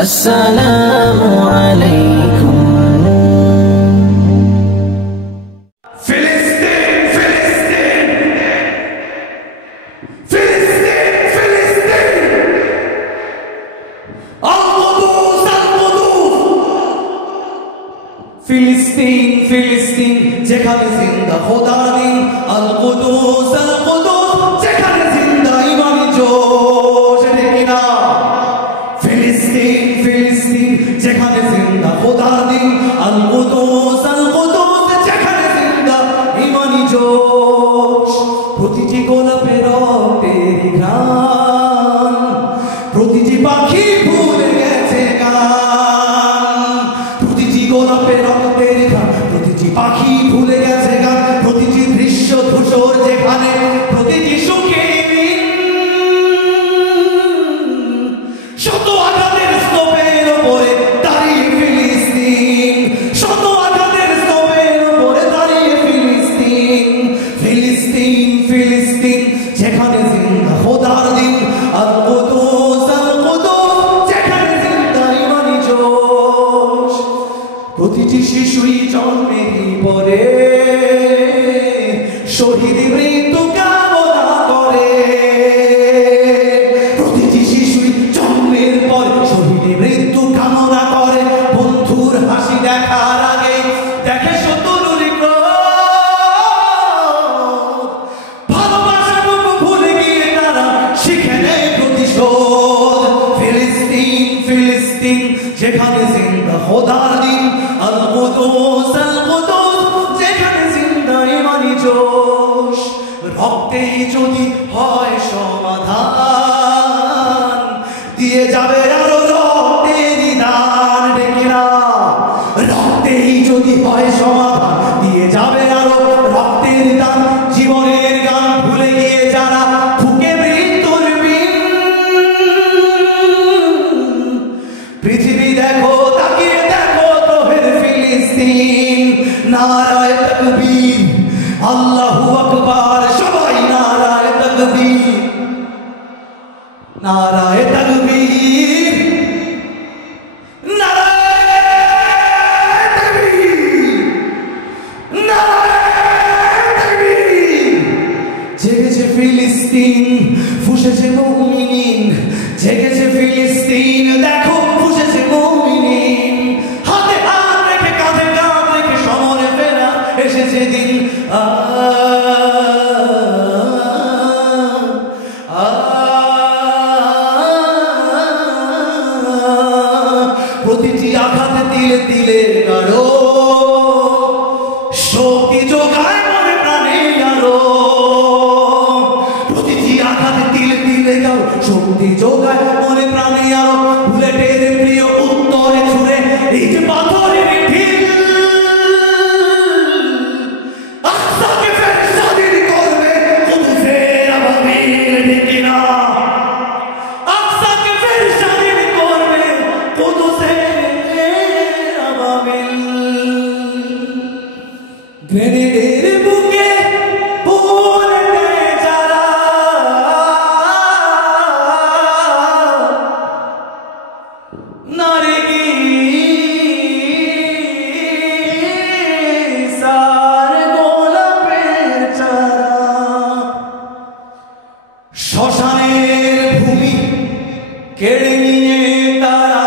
আসসালামু আলাইকুম। ফিলিস্তিন ফিলিস্তিন যেখানে জিন্দা খোদার দিন, আল কুদুস যেখানে জিন্দা ইমানি জোশ, ঠিক না? ফিলিস্তিন ফিলিস্তিন যেখানে জিন্দা খোদার দিন, আল কুদুস যেখানে জিন্দা ইমানি জোশ। প্রতিটি গোলাপের রক্তের ঘ্রাণ, প্রতিটি পাখি ভুলে গেছে গান। প্রতিটি গোলাপের রক্তের ঘ্রাণ, প্রতিটি পাখি ভুলে গেছে গান। প্রতিটি দৃশ্য ধূসর যেখানে, প্রতিটি সুখের দিন। শত আঘাতের স্তূপের উপরে দাঁড়িয়ে ফিলিস্তিন, শত আঘাতের স্তূপের উপরে দাঁড়িয়ে ফিলিস্তিন। ফিলিস্তিন ফিলিস্তিন যেখানে জিন্দা খোদার দিন, আল কুদুস যেখানে জিন্দা ইমানি জোশ। প্রতিটি শিশুই জন্মেরই পরে শহীদ মৃত্যু কামনা করে। প্রতিটি শিশুই জন্মের পর শহীদ মৃত্যু কামনা করে। বন্ধুর হাসি দেখার আগে দেখে শত্রুর ক্রোধ। ভালোবাসাটুকু ভুলে গিয়ে তারা শিখে নেয় প্রতিশোধ। ফিলিস্তিন ফিলিস্তিন যেখানে জিন্দা খোদার দিন, আল কুদুস যেখানে জিন্দা ইমানি জোশ। রক্তেই যদি হয় সমাধান, দিয়ে যাবে আরো রক্তের দান, ঠিক না? রক্তেই যদি হয় সমাধান, দিয়ে যাবে আরো রক্তের দান। জীবনের গান ভুলে গিয়ে যারা ফুকে মৃত্যুর বিন, পৃথিবী দেখো তাকিয়ে দেখো তোহের ফিলিস্তিন। নারায়ে তাকবীর, আল্লাহু আকবার, সবাই নারায়ে তাকবীর, নারায়ে তাকবীর, নারায়ে তাকবীর, নারায়ে তাকবীর। জেগেছে ফিলিস্তিন, ফুঁসেছে মুমিনিন। জেগেছে ফিলিস্তিন, দেখো ফুঁসেছে মুমিনিন। হাতে হাত রেখে কাঁধে কাঁধ রেখে সমরে ফেরা এসেছে দিন। প্রতিটি আঘাতে দিলে দিলে গাঢ় শক্তি যোগায় মনে প্রাণে আলো। প্রতিটি আঘাতে দিলে দিলে গাঢ় শক্তি যোগায় মনে প্রাণে আলো। বুলেটের প্রিয় উত্তরে ছুড়ে এই যে পাথরের ঢিল, আকসাকে ফের স্বাধীন করবে কুদুসের আবাবিল, ঠিক না? আকসাকে ফের স্বাধীন করবে কুদুসের আবাবিল। গ্রেনেডের বুকে পড়ে দেয় যারা, নারী সার গোলাপের চারা। শ্মশানের ভূমি কেড়ে নিয়ে তারা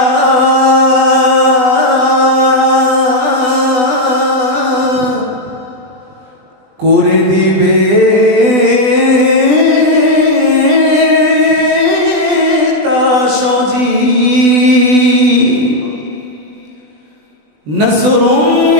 করে দিবে তা সজীব। নসরুম